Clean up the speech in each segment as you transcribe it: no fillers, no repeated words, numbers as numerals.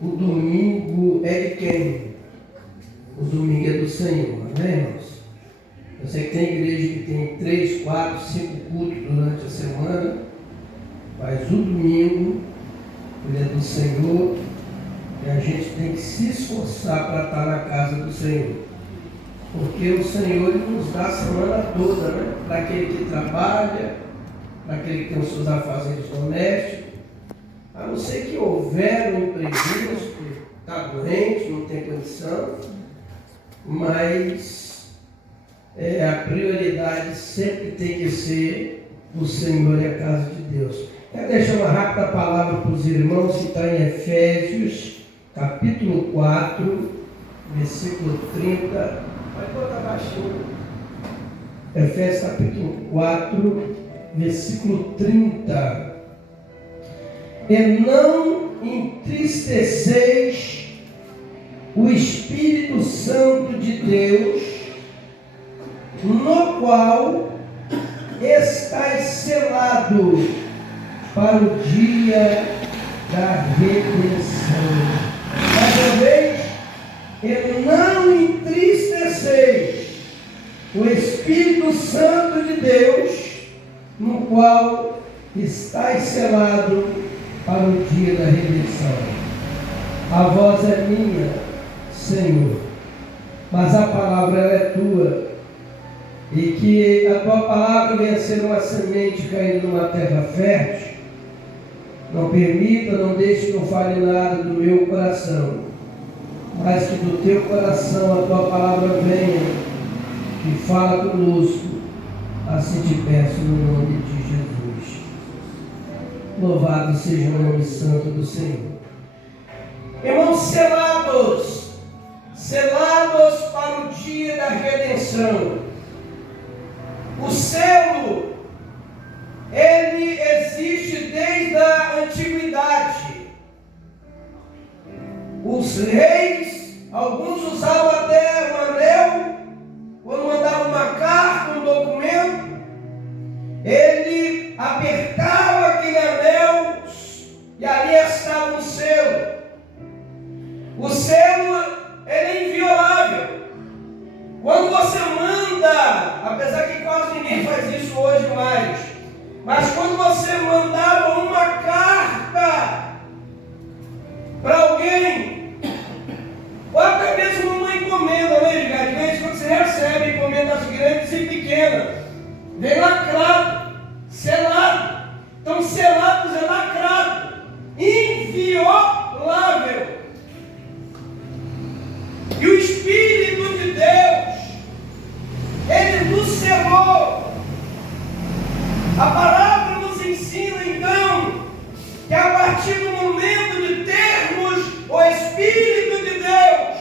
O domingo é de quem? O domingo é do Senhor, amém, irmãos? Eu sei que tem igreja que tem 3, 4, 5 cultos durante a semana, mas o domingo, ele é do Senhor e a gente tem que se esforçar para estar na casa do Senhor. Porque o Senhor ele nos dá a semana toda, né? Para aquele que trabalha, para aquele que tem os seus afazeres domésticos. A não ser que houver um imprevisto, está doente, não tem condição, mas a prioridade sempre tem que ser o Senhor e a casa de Deus. Quero deixar uma rápida palavra para os irmãos que está em Efésios, capítulo 4, versículo 30. Pode botar baixinho. Efésios, capítulo 4, versículo 30. E não entristeceis o Espírito Santo de Deus, no qual estáis selado para o dia da redenção. Mais uma vez, e não entristeceis o Espírito Santo de Deus, no qual estáis selado para o dia da redenção. A voz é minha, Senhor, mas a palavra é tua, e que a tua palavra venha ser uma semente caindo numa terra fértil. Não permita, não deixe que não fale nada do meu coração, mas que do teu coração a tua palavra venha e fala conosco. Assim te peço no nome de Jesus. Louvado seja o nome santo do Senhor. Irmãos, selados para o dia da redenção. O selo, ele existe desde a antiguidade. Os reis, alguns usavam até um anel, quando mandavam uma carta, um documento, ele apertava aquele anel e ali estava um selo. O selo, ele é inviolável. Quando você manda, apesar que quase ninguém faz isso hoje mais, mas quando você mandava uma carta para alguém, ou até mesmo uma encomenda, né, Edgar? De vez quando você recebe encomendas grandes e pequenas, vem lacrado, selado. Então, selados é lacrado, inviolável. E o Espírito de Deus, ele nos selou. A palavra nos ensina, então, que a partir do momento de termos o Espírito de Deus,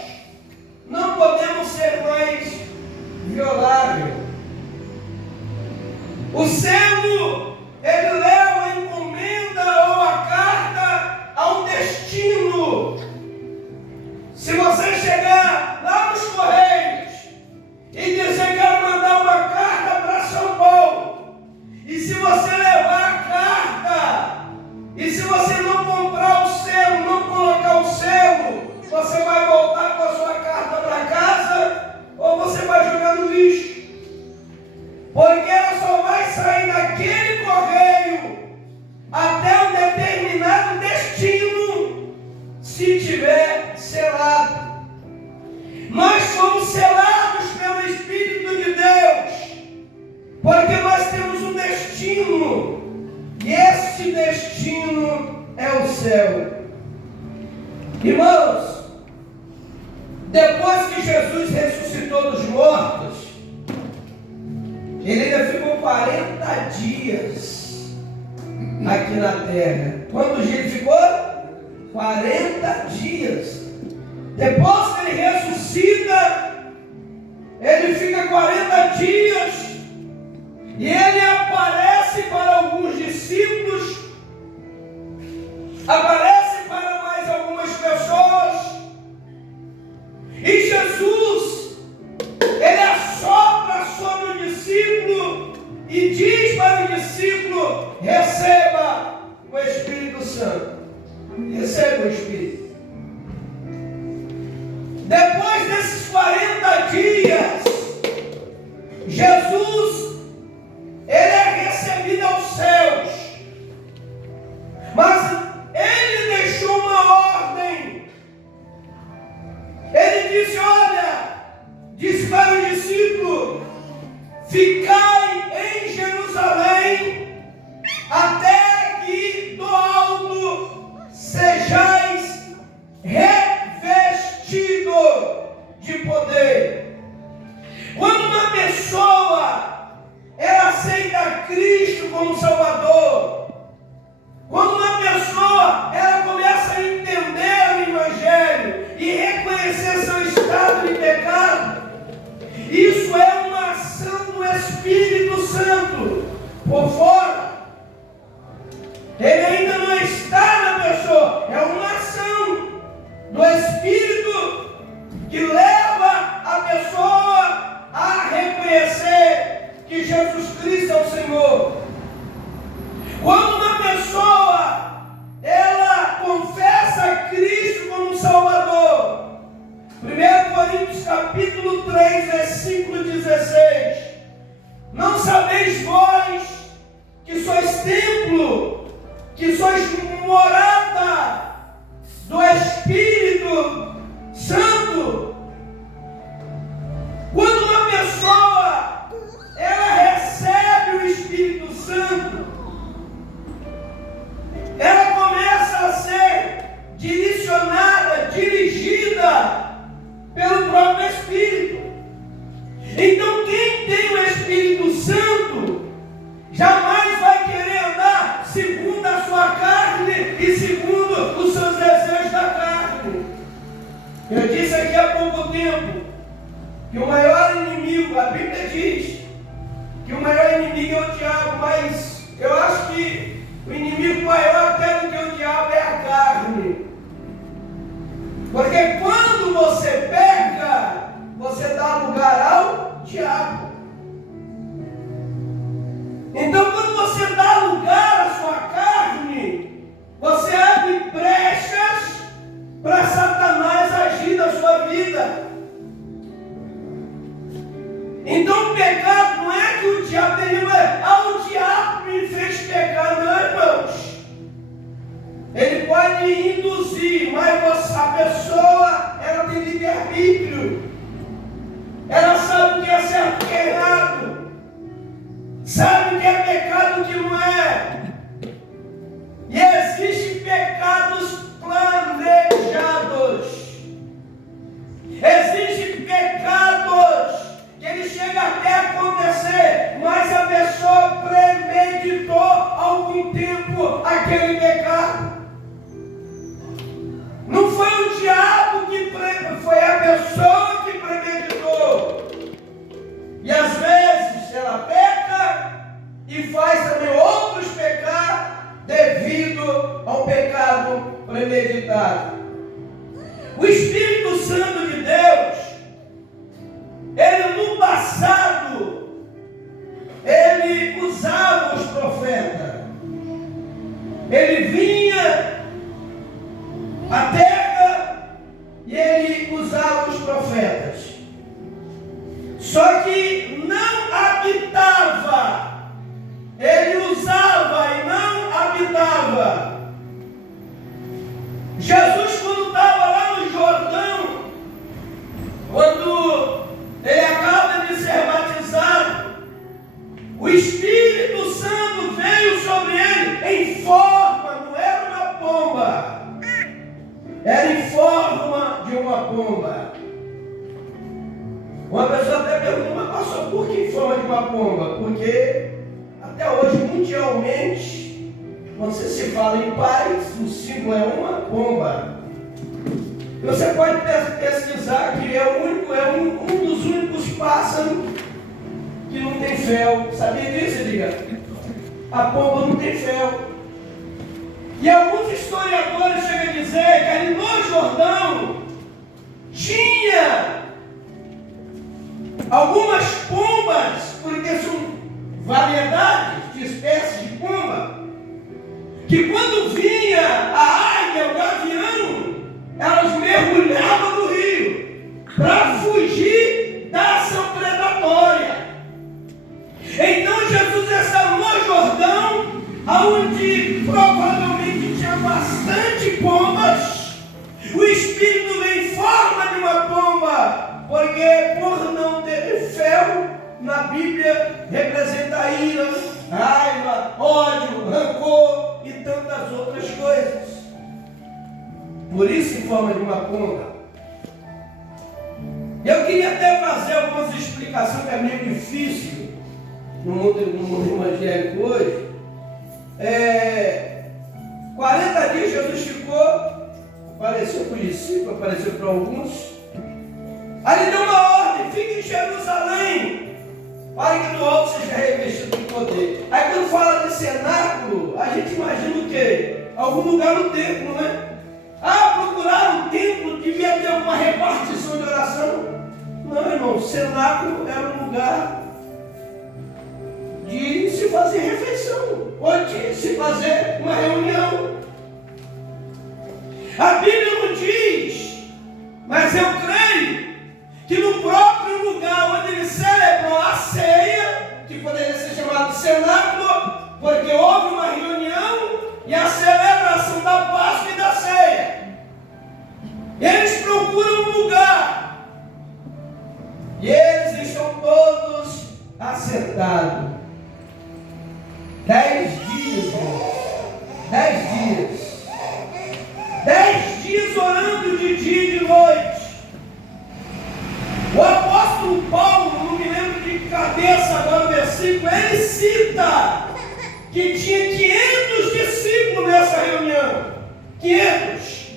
não podemos ser mais violáveis. O selo, ele leva a encomenda ou a carta a um destino. Se você chegar lá nos Correios e dizer que quero mandar uma carta para São Paulo, e se você levar a carta, e se você não comprar o selo, não colocar o selo, você vai voltar com a sua carta para casa ou você vai jogar no lixo. Porque ela só vai sair daquele correio até um determinado destino, se tiver selado. Nós somos selados pelo Espírito de Deus, porque nós temos um destino, e esse destino é o céu. Irmãos, depois que Jesus ressuscitou dos mortos, ele ainda ficou 40 dias aqui na terra. Quantos dias ele ficou? 40 dias. Depois que ele ressuscita, ele fica 40 dias e ele aparece para alguns discípulos, aparece para mais algumas pessoas, e Jesus, ele assopra sobre o discípulo e diz para o discípulo: receba o Espírito Santo. Receba Coríntios capítulo 3, versículo 16. Não sabeis vós que sois templo, que sois morada do Espírito Santo? Quando uma pessoa ela recebe o Espírito Santo, ela começa a ser direcionada, dirigida pelo próprio Espírito. Então quem tem o Espírito Santo jamais vai querer andar segundo a sua carne e segundo os seus desejos da carne. Eu disse aqui há pouco tempo que o maior inimigo, a Bíblia diz que o maior inimigo é o diabo, mas eu acho que o inimigo maior até do que o diabo é a carne. Porque quando você peca, você dá lugar ao diabo. Então quando você dá lugar à sua carne, você abre brechas para Satanás agir na sua vida. Então o pecado não é que o diabo tem, o diabo me fez pecar, não, irmãos. Ele pode induzir, mas a pessoa, ela tem livre-arbítrio. Ela sabe o que é certo e o que é errado. Sabe o que é pecado e o que não é. E existem pecados planejados. Existem pecados que ele chega até a acontecer, mas a pessoa premeditou algum tempo aquele pecado. Não foi o diabo que foi a pessoa que premeditou. E às vezes ela peca e faz também outros pecar devido ao pecado premeditado. O Espírito Santo de Deus, ele no passado, ele usava os profetas. Ele vinha à terra e ele usava os profetas. Só que não habitava. Ele usava e não habitava. Jesus, quando estava lá no Jordão, quando ele acaba de ser batizado, o Espírito Santo veio sobre ele em forma, não era uma pomba, era em forma de uma pomba. Uma pessoa até pergunta, mas pastor, por que em forma de uma pomba? Porque até hoje, mundialmente, quando você se fala em paz, o símbolo é uma pomba. Você pode pesquisar que é um dos únicos pássaros que não tem fel. Sabia disso, Liga? A pomba não tem fel. E alguns historiadores chegam a dizer que ali no Jordão tinha algumas pombas, porque são variedades de espécies de pomba, que quando vinha a águia, o gavião, elas mergulhavam no rio para fugir da ação predatória. Então Jesus estava no Jordão, onde provavelmente tinha bastante pombas. O Espírito vem em forma de uma pomba, porque por não ter fel, na Bíblia representa ira, raiva, ódio, rancor e tantas outras coisas. Por isso, em forma de uma pomba. Eu queria até fazer algumas explicações que é meio difícil no mundo evangélico hoje. 40 dias Jesus ficou, apareceu para os discípulos, apareceu para alguns. Aí ele deu uma ordem: fique em Jerusalém, para que do alto seja revestido de poder. Aí quando fala de cenáculo, a gente imagina o quê? Algum lugar no templo, né? Procurar um templo, devia ter alguma repartição de oração. Não, irmão, cenáculo era um lugar de se fazer refeição, ou de se fazer uma reunião. A Bíblia não diz, mas eu creio dias orando de dia e de noite. O apóstolo Paulo, não me lembro de cabeça agora o versículo, ele cita que tinha 500 discípulos nessa reunião. 500.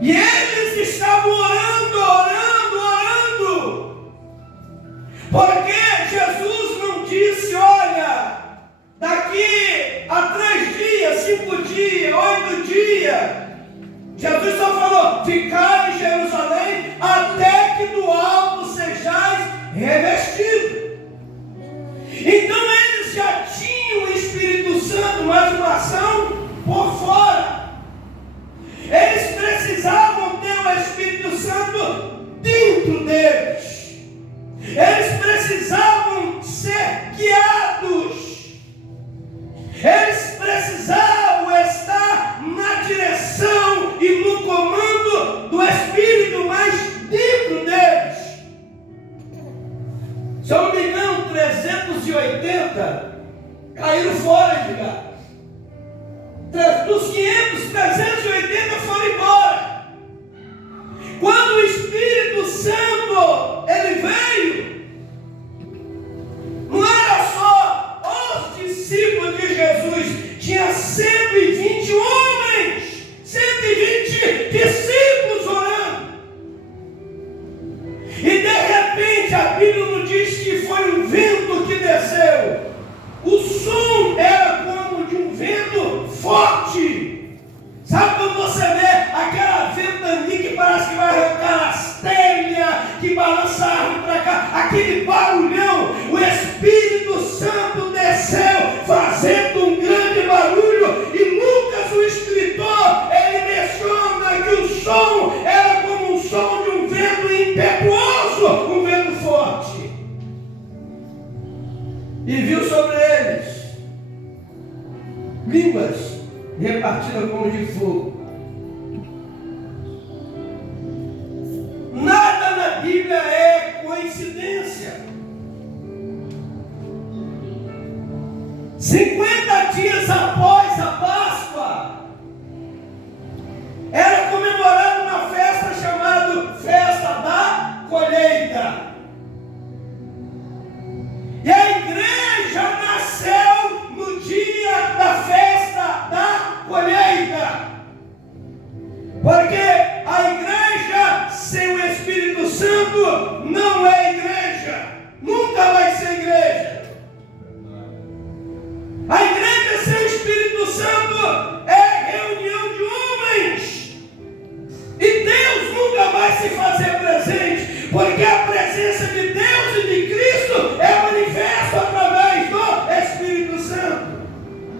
E eles estavam orando, porque Jesus não disse, olha, daqui a 3 dias, 5 dias, 8 dias, Jesus só falou, ficai em Jerusalém até que do alto sejais revestidos. Então eles já tinham o Espírito Santo, mas uma ação por fora. Eles precisavam ter o Espírito Santo dentro deles. Eles precisavam ser guiados. Eles precisavam estar na direção e no comando do Espírito, mas dentro deles. Se eu não me engano, 380 caíram fora de cá. Dos 500, 380 foram embora. Quando o Espírito Santo ele veio, não era só os discípulos de Jesus, tinha 120 homens, 120 discípulos orando. E de repente a Bíblia nos diz que foi um vento que desceu. O som era como de um vento forte. Sabe quando você vê aquela ventania que parece que vai arrancar as telhas, que balança a árvore para cá, aquele barulhão? O Espírito Santo desceu fazendo um grande barulho, e Lucas, o escritor, ele menciona que o som era como um som de um vento impetuoso, um vento forte. E viu sobre eles línguas repartidas como de fogo. Nada na Bíblia é coincidência. 50 dias após a Páscoa, era comemorada uma festa chamada Festa da Colheita. E a igreja nasceu no dia da festa da colheita. Porque a igreja sem o Espírito Santo não é igreja. Nunca vai ser igreja. A igreja sem o Espírito Santo é reunião de homens. E Deus nunca vai se fazer presente, porque a presença de Deus e de Cristo é manifesta através do Espírito Santo.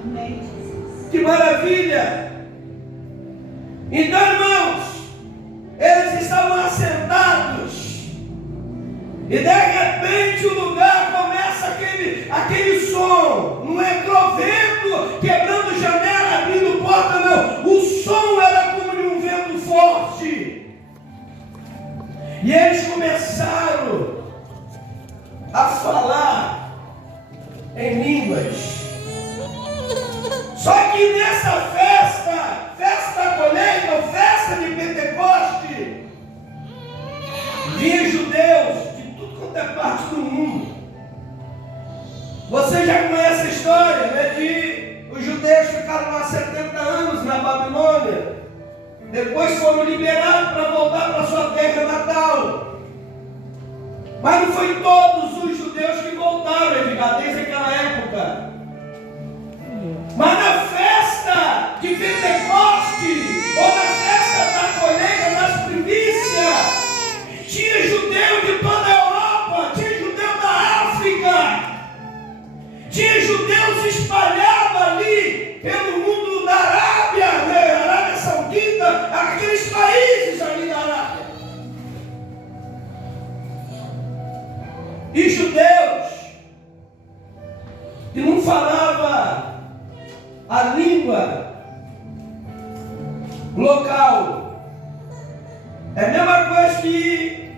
Amém. Que maravilha! Então, irmãos, eles estavam assentados, e de repente o lugar começa aquele som. Não entrou vento quebrando janela, abrindo porta, não. O som era como de um vento forte. E eles começaram a falar em línguas. Só que nessa festa da colheita, ou festa de Pentecoste, vinha judeus de tudo quanto é parte do mundo. Você já conhece a história, né? De os judeus ficaram lá 70 anos na Babilônia. Depois foram liberados para voltar para sua terra natal. Mas não foi todos os judeus que voltaram, desde aquela época. Mas na festa de Pentecoste, ou na festa da colheita das primícias, tinha judeu de toda a Europa, tinha judeu da África, tinha judeus espalhados ali pelo mundo da Arábia, né? Arábia Saudita, aqueles países ali da Arábia. E judeus que não falavam a língua local. É a mesma coisa que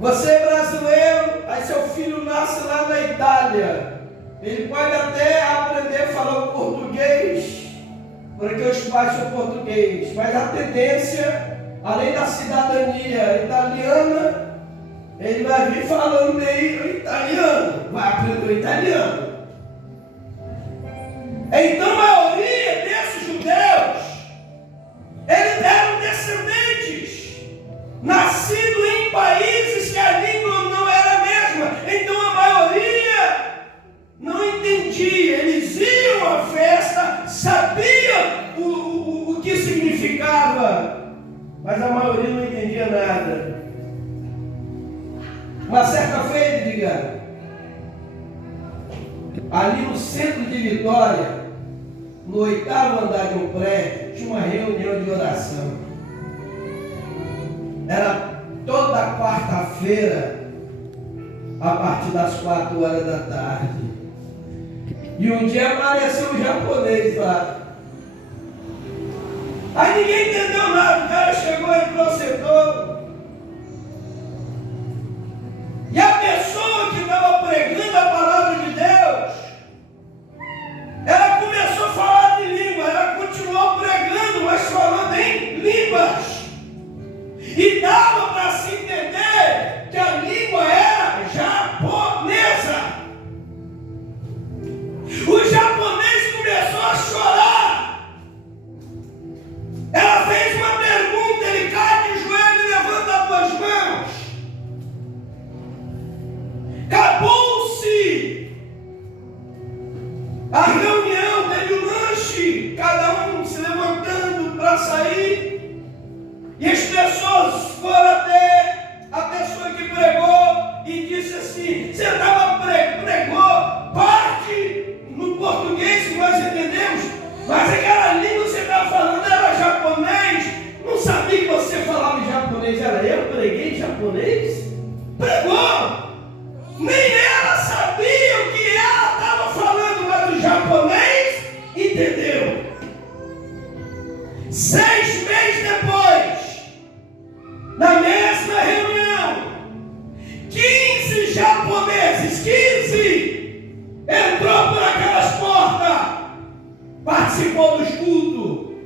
você é brasileiro, aí seu filho nasce lá na Itália. Ele pode até aprender a falar o português, pais são portugueses, mas a tendência, além da cidadania italiana, ele vai vir falando meio italiano, vai aprender o italiano. Então a maioria desses judeus, eles eram descendentes, nascidos em países que a língua não era a mesma. Então a maioria não entendia. Eles iam à festa, sabiam o que significava, mas a maioria não entendia nada. Uma certa feita, diga, ali no centro de Vitória, no 8º andar de um prédio, tinha uma reunião de oração. Era toda quarta-feira, a partir das 4 horas da tarde. E um dia apareceu um japonês lá. Aí ninguém entendeu nada. O cara chegou, entrou, sentou. E a pessoa que estava pregando a palavra de Deus, ela começou a falar de língua. Ela continuou pregando, mas falando em línguas. E dava para se entender que a língua era japonesa. O japonês começou a chorar. Ela fez uma pergunta, ele cai de joelho e levanta as duas mãos. Acabou-se a reunião, teve um lanche, cada um se levantando para sair. E as pessoas foram até a pessoa que pregou e disse assim: você pregou parte no português que nós entendemos, mas aquela língua que você estava falando era japonês. Não sabia que você falava em japonês. Era eu preguei em japonês? Pregou! Nem ela sabia o que ela estava falando, mas o japonês entendeu. 6 meses depois, na mesma reunião, 15 japoneses, 15, entrou por aquelas portas, participou do estudo.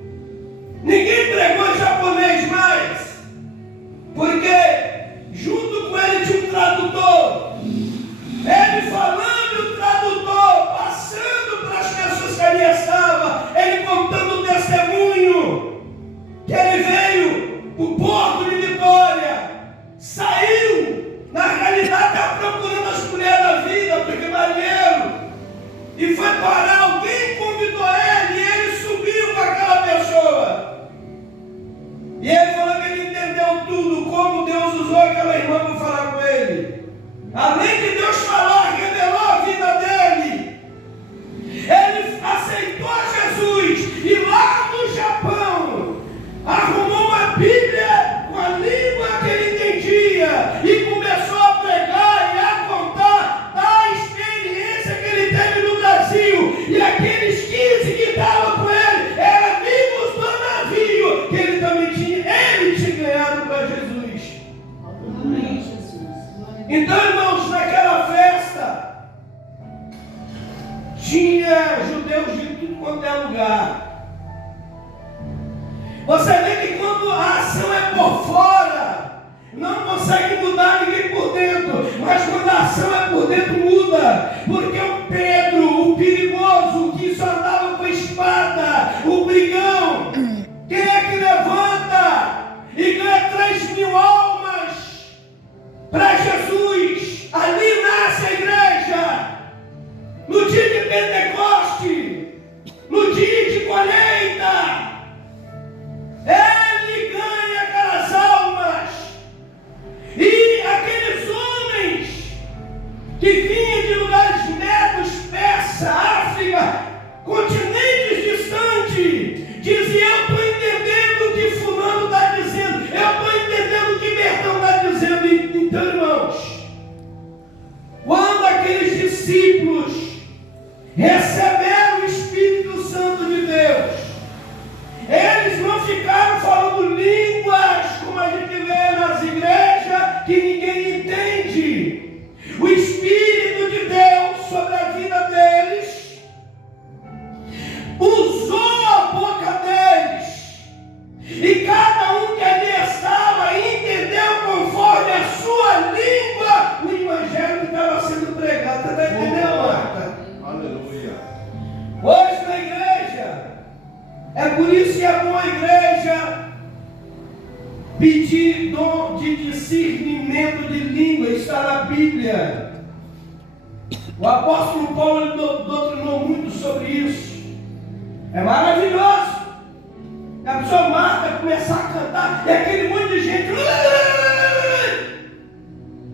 Ninguém pregou em japonês mais, porque junto com ele tinha um tradutor. Ele falando, o tradutor passando para as pessoas que ali estavam, ele contando o testemunho que ele veio do porto de Vitória, saiu, na realidade estava procurando as mulheres da vida, porque marinheiro, e foi parar, alguém convidou ele, e ele subiu com aquela pessoa. E ele falou que ele entendeu tudo, como Deus usou aquela irmã para falar com ele. Além de Deus falar, revelou a vida dele. Ele aceitou Jesus e lá no Japão arrumou uma Bíblia com a língua que ele entendia e começou a pregar e a contar da experiência que ele teve no Brasil. E aqueles 15 que estavam com ele eram amigos do navio que ele também tinha. Ele tinha ganhado para Jesus. Amém, Jesus. Então, irmãos, naquela festa tinha judeus de tudo quanto é lugar. Você vê que quando a ação é por fora, não consegue mudar ninguém por dentro. Mas quando a ação é por dentro, muda. Porque o Pedro, o perigoso, que só andava com espada, o brigão, quem é que levanta e ganha 3.000 almas para Jesus? Ali nasce a igreja. No dia de Pentecoste, no dia de colheita, ele ganha aquelas almas. E aqueles homens que vinham de lugares medos, Pérsia, África, continentes distantes, diziam: eu estou entendendo o que fulano está dizendo, eu estou entendendo o que Bertão está dizendo. Então, irmãos, quando aqueles discípulos receberam o Espírito Santo de Deus, eles não ficaram falando línguas como a gente vê nas igrejas que ninguém entende. O Espírito de Deus sobre a vida deles usou a boca deles É por isso que é bom a igreja pedir dom de discernimento de língua. Está na Bíblia. O apóstolo Paulo doutrinou muito sobre isso. É maravilhoso. A pessoa marca começar a cantar e aquele monte de gente.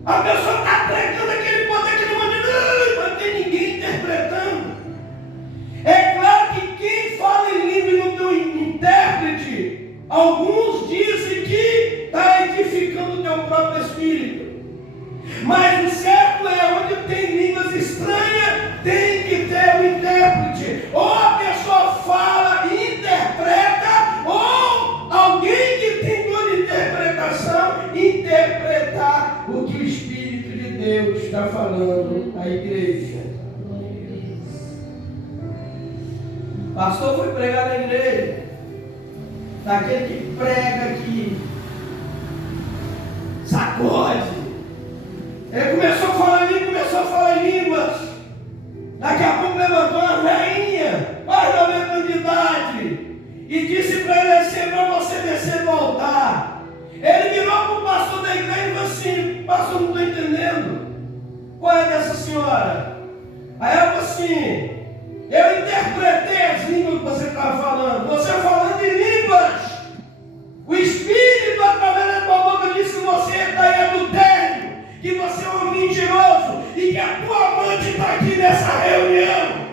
A pessoa está pregando aquele poder, aquele monte de. Mas não tem ninguém interpretando. É claro que quem fala em língua e não tem um intérprete, alguns dizem que está edificando o teu próprio espírito. Mas o certo é, onde tem línguas estranhas, tem que ter um intérprete. Ou a pessoa fala e interpreta, ou alguém que tem dom de interpretação, interpretar o que o Espírito de Deus está falando à igreja. O pastor foi pregar na igreja, daquele que prega, que sacode. Ele começou a falar em línguas. Daqui a pouco levantou uma velhinha, mais de 90 anos de idade, e disse para ele assim, para você descer do altar. Ele virou para o pastor da igreja e falou assim: pastor, não estou entendendo. Qual é dessa senhora? Aí ela falou assim: eu interpretei as línguas que você estava falando. Você falando em línguas. O Espírito, através da tua boca, disse que você está em adultério, que você é um mentiroso e que a tua amante está aqui nessa reunião.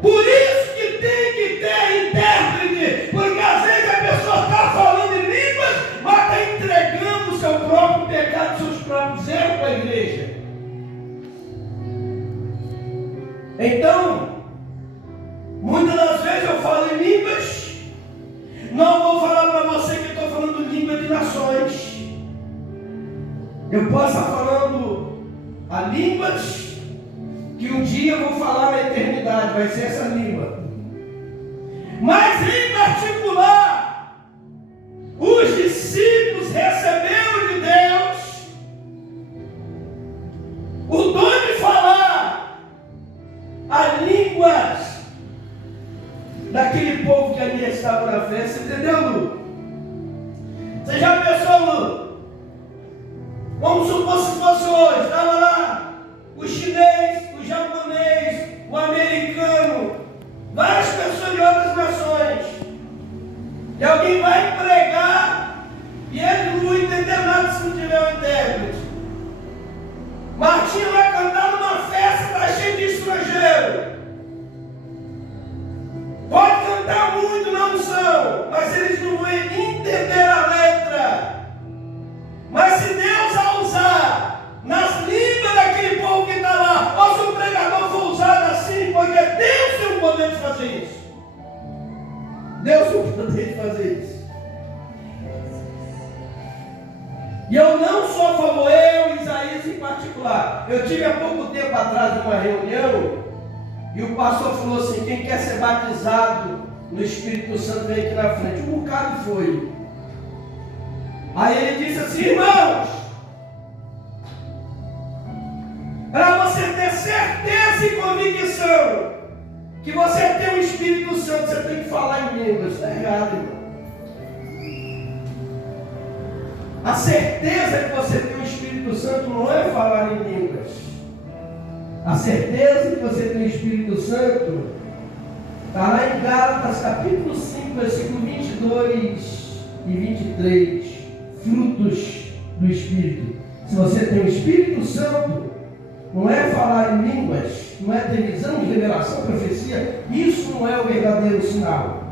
Por isso que tem que ter intérprete, porque às vezes a pessoa está falando em línguas, mas está entregando o seu próprio pecado, seus próprios erros para a igreja. Então, muitas das vezes eu falo em línguas. Não vou falar para você que estou falando língua de nações. Eu posso estar falando a línguas que um dia eu vou falar na eternidade, vai ser essa língua. Mas em particular, os discípulos receberam de Deus o dom de falar as línguas daquele povo que ali estava na festa, entendeu, Lu? Você já pensou, Lu? Vamos supor se fosse hoje, estava lá o chinês, o japonês, o americano, várias pessoas de outras nações, e alguém vai pregar e ele não vai entender nada se não tiver um intérprete. Martinho vai cantar numa festa, está cheio de estrangeiro. Pode cantar muito na unção, mas eles não vão entender a letra. Mas se Deus a usar nas línguas daquele povo que está lá, ou se o pregador for usado assim, porque Deus tem o poder de fazer isso. Deus tem o poder de fazer isso. E eu não sou a favor, eu, Isaías em particular. Eu tive há pouco tempo atrás uma reunião, e o pastor falou assim: quem quer ser batizado no Espírito Santo vem aqui na frente. Um bocado foi. Aí ele disse assim: irmãos, para você ter certeza e convicção que você tem o Espírito Santo, você tem que falar em línguas. Está errado, irmão. A certeza que você tem o Espírito Santo não é falar em línguas. A certeza que você tem o Espírito Santo está lá em Gálatas capítulo 5, versículo 22 e 23. Frutos do Espírito. Se você tem o Espírito Santo, não é falar em línguas, não é ter visão, revelação, profecia. Isso não é o verdadeiro sinal.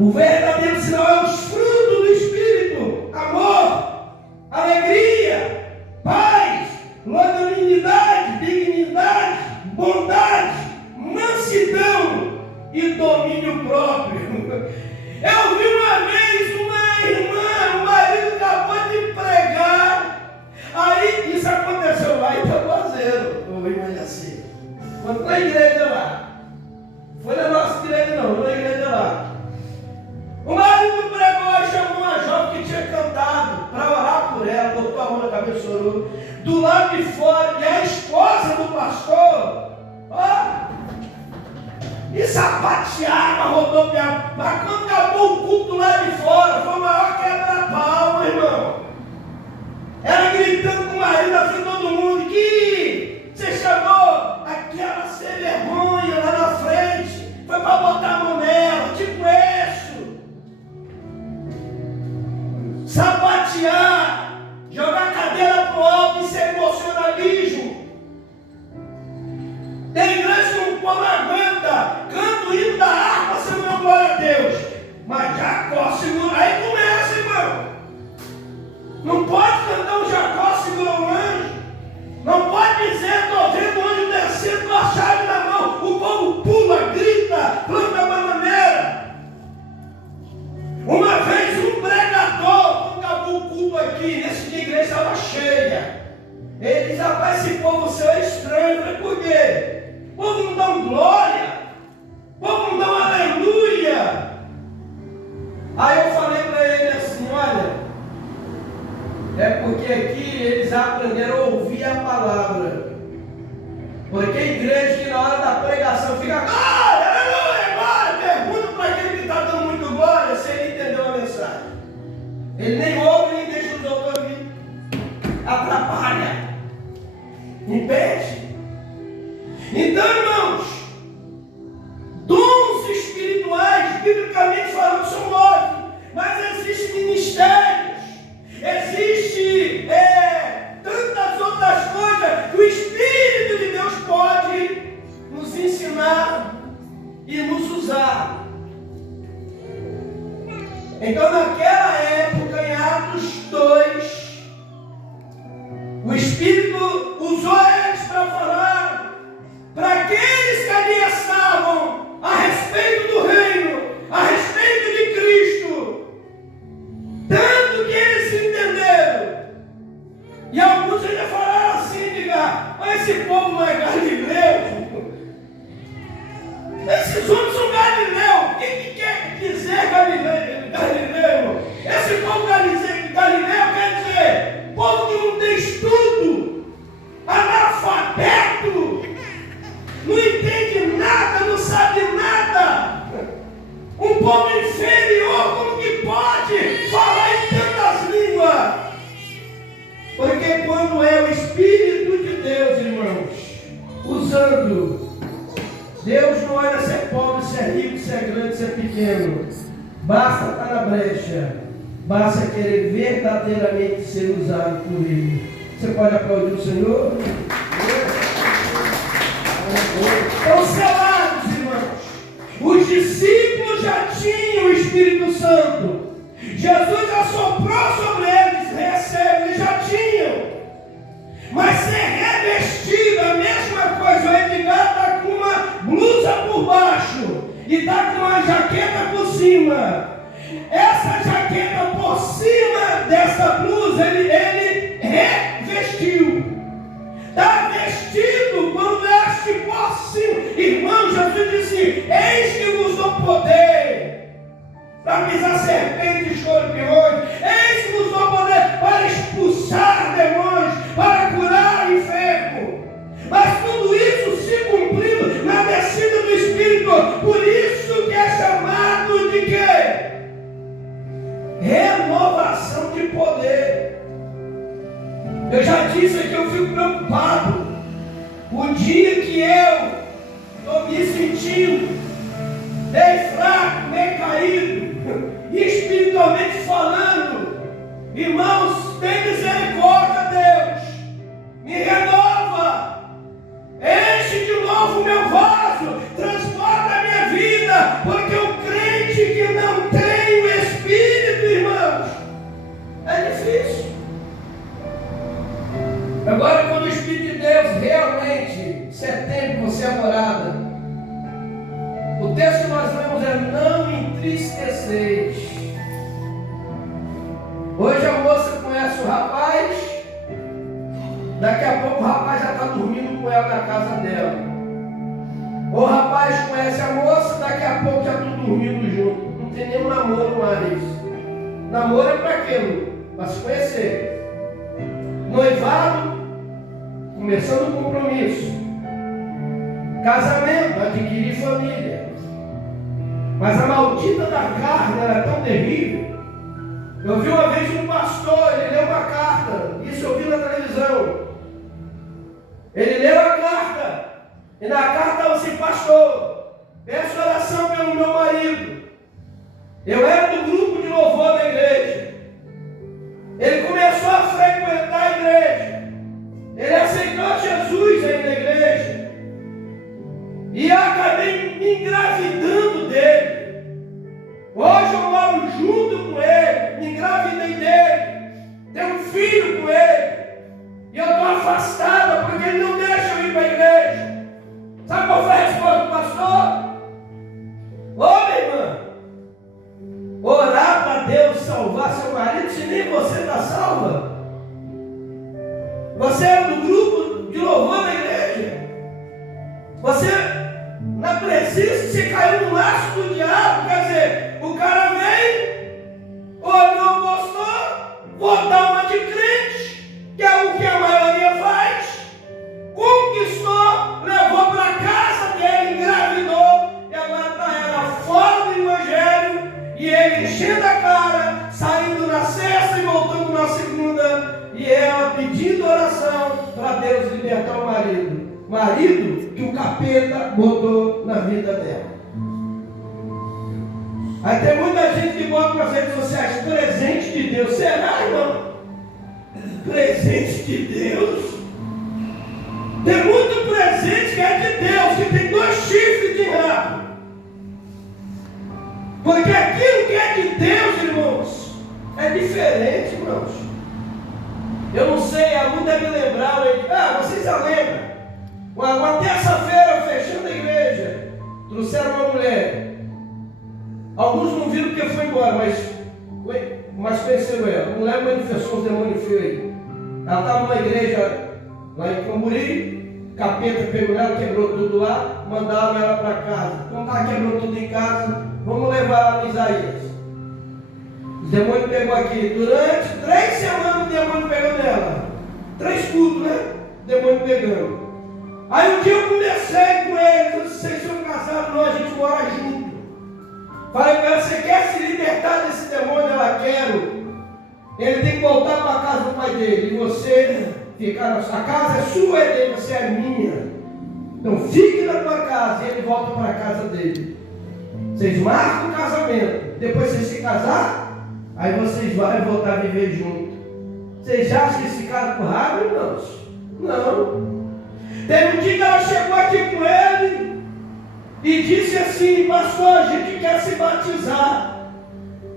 O verdadeiro sinal é os frutos do Espírito: amor, alegria, paz, longanimidade, dignidade, bondade, mansidão e domínio próprio. Eu vi uma vez uma irmã, o marido acabou de pregar, aí isso aconteceu lá em Tabuazeiro. Eu vi mais assim. Foi para a igreja lá. Foi na nossa igreja não, foi na igreja lá. O marido pregou e chamou uma jovem que tinha cantado para orar por ela, botou a mão na cabeça, orou. Do lado de fora, e a esposa do pastor, ó, e sapateava, rodopiava. Mas quando acabou o culto lá de fora, foi o maior quebra-pau, irmão. Ela gritando com o marido, assim, todo mundo, que você chamou aquela sem vergonha lá na frente, foi para botar a mão nela, tipo isso. Sapatear, jogar a cadeira pro alto, isso é emocionalismo. Tem igreja que o povo não aguenta, canta o hino da harpa, Senhor, glória a Deus. Mas Jacó segura, aí começa, irmão. Não pode cantar um Jacó segurou um anjo. Não pode dizer, estou vendo o anjo descendo com a chave na mão. O povo pula, grita, planta bananeira. Uma vez um pregador, quando acabou o culto aqui, nesse dia a igreja estava cheia. Ele diz, rapaz, esse povo seu é estranho. Eu falei, por quê? O povo não dá um glória. O povo não dá um aleluia. Aí eu falei para ele assim, olha, é porque aqui eles aprenderam a ouvir a palavra. Porque a igreja que na hora da pregação fica glória, aleluia, glória. Pergunta para aquele que está dando muito glória se ele entendeu a mensagem. Ele nem ouve, nem deixa os outros ouvir. Atrapalha. Impede. Então, irmãos, dons espirituais, biblicamente falando, são 9. Mas existem ministérios. Existe tantas outras coisas que o Espírito de Deus pode nos ensinar e nos usar. Então, naquela época, em Atos 2, o Espírito usou eles para falar para aqueles que ali estavam a respeito do reino, a respeito de Cristo. Tanto que eles entenderam. E alguns ainda falaram assim, diga, mas esse povo não é galileu. Esses homens são galileus. O que quer dizer galileu? Esse povo galileu quer dizer povo que não tem estudo, analfabeto, não entende nada, não sabe nada. Um povo inferior, como que pode falar em tantas línguas? Porque quando é o Espírito de Deus, irmãos, usando, Deus não olha se é pobre, se é rico, se é grande, se é pequeno. Basta estar na brecha, basta querer verdadeiramente ser usado por Ele. Você pode aplaudir o Senhor? Então, selados, irmãos. Os discípulos já tinham o Espírito Santo. Jesus assoprou sobre eles, recebe, eles já tinham. Mas ser revestido, a mesma coisa. O Edgar está com uma blusa por baixo e está com uma jaqueta por cima. Essa jaqueta por cima dessa blusa, ele revestiu. Está vestido quando veste por cima. Irmão, Jesus disse, eis que vos dou poder para pisar serpentes e escorpiões. Eis que vos dou poder para expulsar demônios, para curar enfermo. Mas tudo isso se cumprindo na descida do Espírito. Por isso que é chamado de quê? Renovação de poder. Eu já disse que eu fico preocupado. O dia que eu estou me sentindo meio fraco, meio caído, e espiritualmente falando, irmãos, tem misericórdia, Deus, me renova, enche de novo o meu vaso, transforma a minha vida, porque o crente que não tem o Espírito, irmãos, é difícil. Agora, quando o Espírito de Deus realmente, setembro, você é morada, o texto que nós lemos é: não entristeceis. Hoje a moça conhece o rapaz, daqui a pouco o rapaz já está dormindo com ela na casa dela. O rapaz conhece a moça, daqui a pouco já estão dormindo junto. Não tem nenhum namoro mais. Namoro é para quê? Para se conhecer. Noivado, começando o compromisso. Casamento, adquirir família. Mas a maldita da carne era tão terrível. Eu vi uma vez um pastor, ele leu uma carta, isso eu vi na televisão. Ele leu a carta, e na carta estava assim: pastor, peço oração pelo meu marido. Eu era do grupo de louvor da igreja. Ele começou a frequentar a igreja. Ele aceitou Jesus aí na igreja. E eu acabei me engravidando dele. Hoje eu moro junto com ele, me engravidei dele, tenho um filho com ele. E eu estou afastada porque ele não deixa eu ir para a igreja. Sabe qual foi a resposta do pastor? Ô minha irmã, orar para Deus salvar seu marido se nem você está salva. Você é do grupo de louvor da igreja. Você, na presença, você caiu no laço do diabo. Quer dizer, o cara vem, olhou, gostou, vou dar uma de crente, que é o que a maioria faz. Conquistou, levou para casa dele, engravidou, e agora está ela fora do evangelho, e ele enchendo a cara, saindo na sexta e voltando na segunda, e ela pedindo oração para Deus libertar o marido. Marido que o capeta botou na vida dela. Aí tem muita gente que bota nas redes sociais presente de Deus. Será, irmão? Presente de Deus? Tem muito presente que é de Deus, que tem 2 chifres de rabo. Porque aquilo que é de Deus, irmãos, é diferente, irmãos. Eu não sei, algum deve lembrar. Vocês já lembram? Uma terça-feira, fechando a igreja, trouxeram uma mulher. Alguns não viram porque foi embora, mas conheceram ela. A mulher manifestou os demônios feios aí. Ela estava numa igreja lá em Camburi, capeta pegou ela, quebrou tudo lá, mandaram ela para casa. Então ela quebrou tudo em casa, vamos levar ela no Isaías. Os demônios pegou aqui. Durante 3 semanas o demônio pegou nela. 3 cultos, né? O demônio pegando. Aí um dia eu conversei com eles, eu disse: vocês são casados? Não, a gente mora junto. Falei para ela: você quer se libertar desse demônio? Ela: quero. Ele tem que voltar para a casa do pai dele. E você ficar na sua casa, é sua, é dele, você é minha. Então fique na tua casa. E ele volta para a casa dele. Vocês marcam o casamento. Depois vocês se casar, aí vocês vão voltar a viver junto. Vocês acham que eles ficaram com raiva, irmãos? Não. Teve um dia que ela chegou aqui com ele e disse assim: pastor, a gente quer se batizar.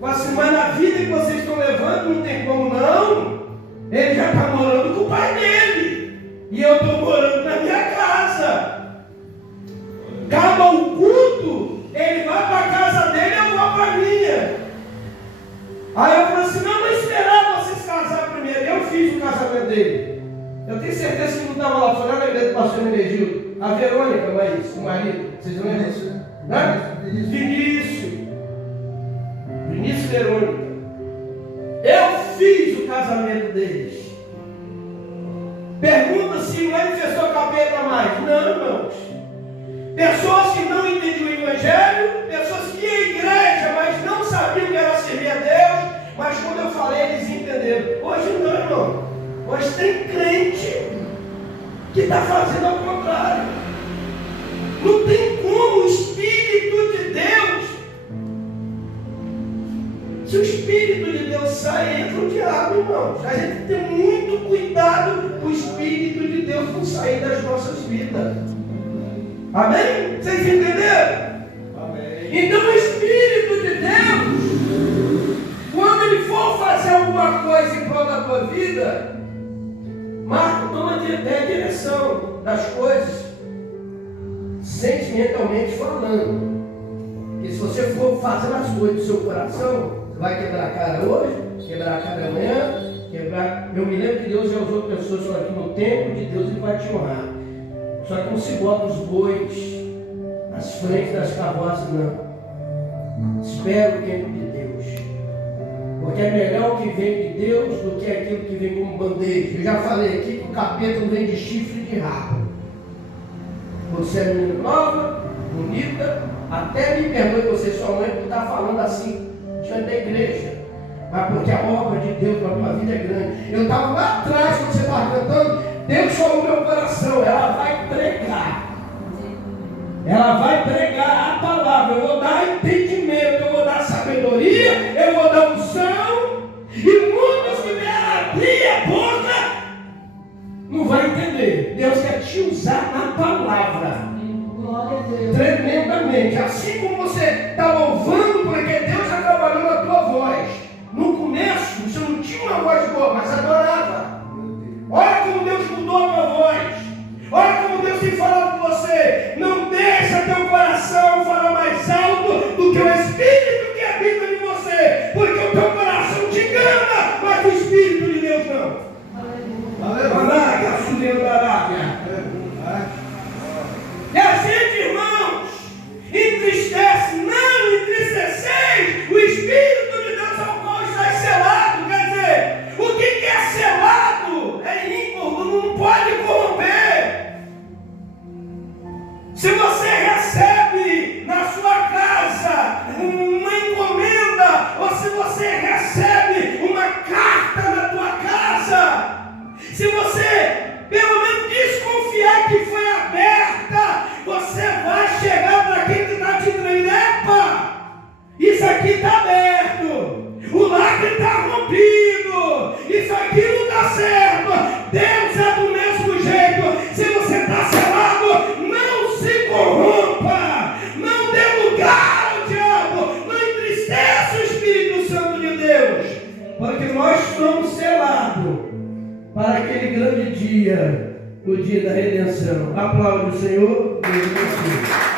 Falei assim: mas na vida que vocês estão levando não tem como não. Ele já está morando com o pai dele e eu estou morando na minha casa. Acaba o culto, ele vai para a casa dele, eu vou para a minha. Aí eu falei assim: não, vou esperar vocês casar primeiro. Eu fiz o casamento dele. Eu tenho certeza que não estava lá, foi lá na igreja do pastor Menegildo. A Verônica, mas o marido, vocês não lembram disso? Né? Vinícius Verônica. Eu fiz o casamento deles. Pergunta se manifestou capeta mais. Não, irmãos. Pessoas que não entendiam o evangelho, pessoas que iam à igreja, mas não sabiam que era servir a Deus, mas quando eu falei, eles entenderam. Hoje não, irmão. Hoje tem crente que está fazendo ao contrário. Não tem como o Espírito de Deus. Se o Espírito de Deus sai, entra o diabo, irmãos. A gente tem muito cuidado com o Espírito de Deus não sair das nossas vidas. Amém? Vocês entenderam? Amém. Então o Espírito de Deus, quando ele for fazer alguma coisa em prol da tua vida, Marco, toma a direção das coisas, sentimentalmente falando. Porque se você for fazendo as coisas do seu coração, você vai quebrar a cara hoje, quebrar a cara amanhã, quebrar. Eu me lembro que Deus já usou pessoas aqui no tempo de Deus, ele vai te honrar. Só que não se bota os bois nas frentes das carroças, não. Espera o tempo de Deus. Porque é melhor o que vem de Deus do que aquilo que vem como bandeja. Eu já falei aqui que o capeta não vem de chifre de rabo. Quando você é menina nova, bonita, até me perdoe você, sua mãe, por estar falando assim diante da igreja. Mas porque a obra de Deus na tua vida é grande. Eu estava lá atrás, quando você estava cantando, Deus falou no meu coração, ela vai pregar. Ela vai pregar a palavra. Eu vou dar entendimento, eu vou dar sabedoria, eu vou dar unção. E muitos que vieram abrir a boca não vai entender. Deus quer te usar na palavra. Glória a Deus. Tremendamente. Assim como você está louvando, porque Deus está trabalhando a tua voz. No começo, você não tinha uma voz boa, mas adorava. Olha como Deus mudou a tua voz. Olha como Deus tem falado com você. Não deixa teu coração falar mais alto do que o Espírito que habita em você. Porque o teu coração te engana, mas o Espírito de Deus não. Aleluia. E a gente, irmãos, entristece, não entristeceis o Espírito de Deus ao qual está selado. Quer dizer, o que é selado é ímpar, não pode corromper. Se você recebe na sua casa uma encomenda, ou se você recebe uma carta na tua casa, se você pelo menos desconfiar que foi aberta, você vai chegar para quem está te traindo. Epa, isso aqui está aberto, o lacre está rompido, isso aqui não está certo. Deus é do mesmo jeito. Se você está selado, não se corrompa, não dê lugar ao diabo, não entristeça o Espírito Santo de Deus, porque nós somos selados para aquele grande dia, o dia da redenção. Aplaude o Senhor. Deus abençoe.